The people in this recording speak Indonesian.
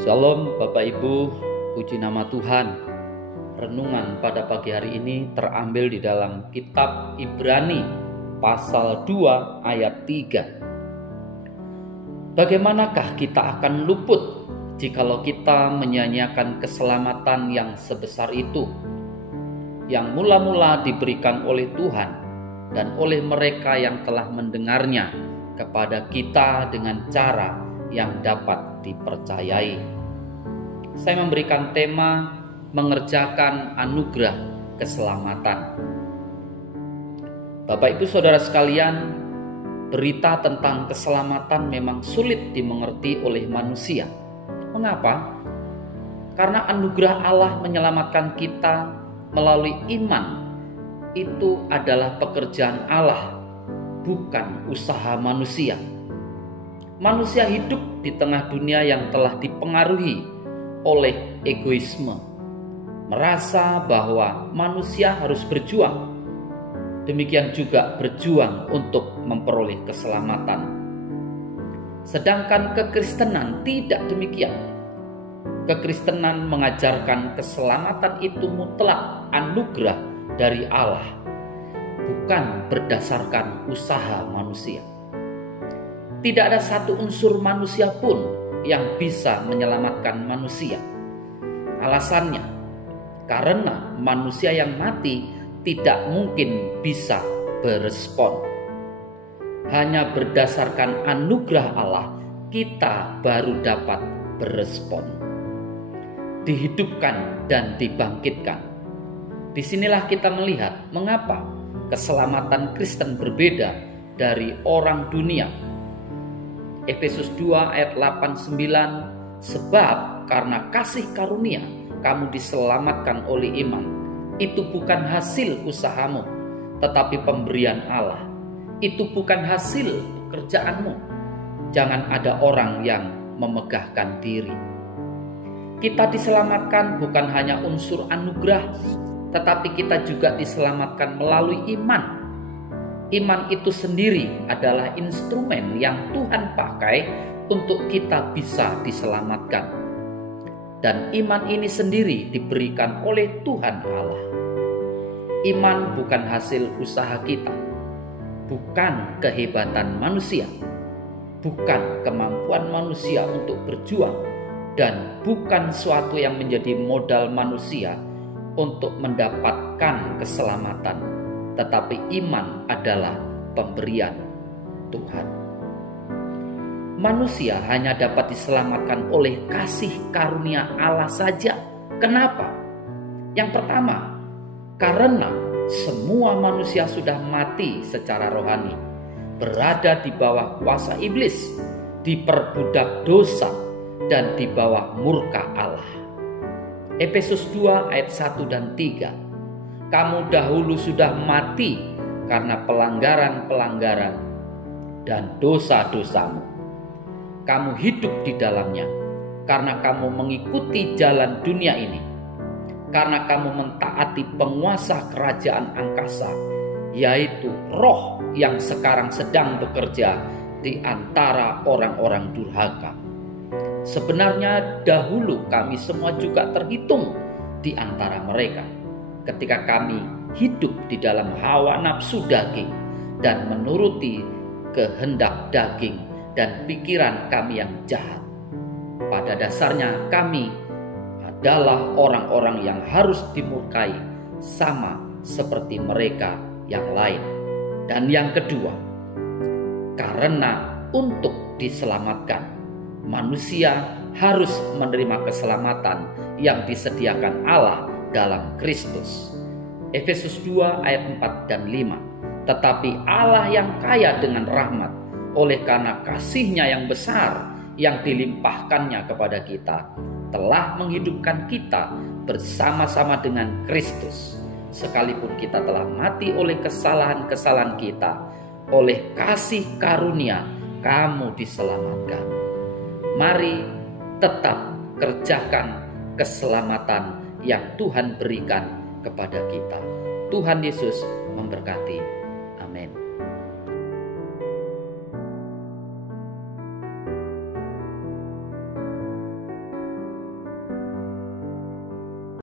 Shalom Bapak Ibu, puji nama Tuhan. Renungan pada pagi hari ini terambil di dalam kitab Ibrani pasal 2 ayat 3. Bagaimanakah kita akan luput jikalau kita menyanyiakan keselamatan yang sebesar itu, yang mula-mula diberikan oleh Tuhan dan oleh mereka yang telah mendengarnya kepada kita dengan cara yang dapat dipercayai. Saya memberikan tema mengerjakan anugerah keselamatan. Bapak Ibu Saudara sekalian, berita tentang keselamatan memang sulit dimengerti oleh manusia. Mengapa? Karena anugerah Allah menyelamatkan kita melalui iman. Itu adalah pekerjaan Allah, bukan usaha manusia. Manusia hidup di tengah dunia yang telah dipengaruhi oleh egoisme, merasa bahwa manusia harus berjuang, demikian juga berjuang untuk memperoleh keselamatan. Sedangkan kekristenan tidak demikian. Kekristenan mengajarkan keselamatan itu mutlak anugerah dari Allah, bukan berdasarkan usaha manusia. Tidak ada satu unsur manusia pun yang bisa menyelamatkan manusia. Alasannya, karena manusia yang mati tidak mungkin bisa berespon. Hanya berdasarkan anugerah Allah, kita baru dapat berespon, dihidupkan dan dibangkitkan. Disinilah kita melihat mengapa keselamatan Kristen berbeda dari orang dunia. Efesus 2 ayat 8-9, sebab karena kasih karunia kamu diselamatkan oleh iman. Itu bukan hasil usahamu, tetapi pemberian Allah. Itu bukan hasil pekerjaanmu. Jangan ada orang yang memegahkan diri. Kita diselamatkan bukan hanya unsur anugerah, tetapi kita juga diselamatkan melalui iman. Iman itu sendiri adalah instrumen yang Tuhan pakai untuk kita bisa diselamatkan. Dan iman ini sendiri diberikan oleh Tuhan Allah. Iman bukan hasil usaha kita, bukan kehebatan manusia, bukan kemampuan manusia untuk berjuang, dan bukan suatu yang menjadi modal manusia untuk mendapatkan keselamatan. Tetapi iman adalah pemberian Tuhan. Manusia hanya dapat diselamatkan oleh kasih karunia Allah saja. Kenapa? Yang pertama, karena semua manusia sudah mati secara rohani, berada di bawah kuasa iblis, diperbudak dosa, dan di bawah murka Allah. Efesus 2 ayat 1 dan 3. Kamu dahulu sudah mati karena pelanggaran-pelanggaran dan dosa-dosamu. Kamu hidup di dalamnya karena kamu mengikuti jalan dunia ini. Karena kamu mentaati penguasa kerajaan angkasa, yaitu roh yang sekarang sedang bekerja di antara orang-orang durhaka. Sebenarnya dahulu kami semua juga terhitung di antara mereka, ketika kami hidup di dalam hawa nafsu daging dan menuruti kehendak daging dan pikiran kami yang jahat. Pada dasarnya kami adalah orang-orang yang harus dimurkai sama seperti mereka yang lain. Dan yang kedua, karena untuk diselamatkan, manusia harus menerima keselamatan yang disediakan Allah dalam Kristus. Efesus 2 ayat 4 dan 5. Tetapi Allah yang kaya dengan rahmat, oleh karena kasih-Nya yang besar yang dilimpahkannya kepada kita, telah menghidupkan kita bersama-sama dengan Kristus. Sekalipun kita telah mati oleh kesalahan-kesalahan kita, oleh kasih karunia kamu diselamatkan. Mari tetap kerjakan keselamatan yang Tuhan berikan kepada kita. Tuhan Yesus memberkati.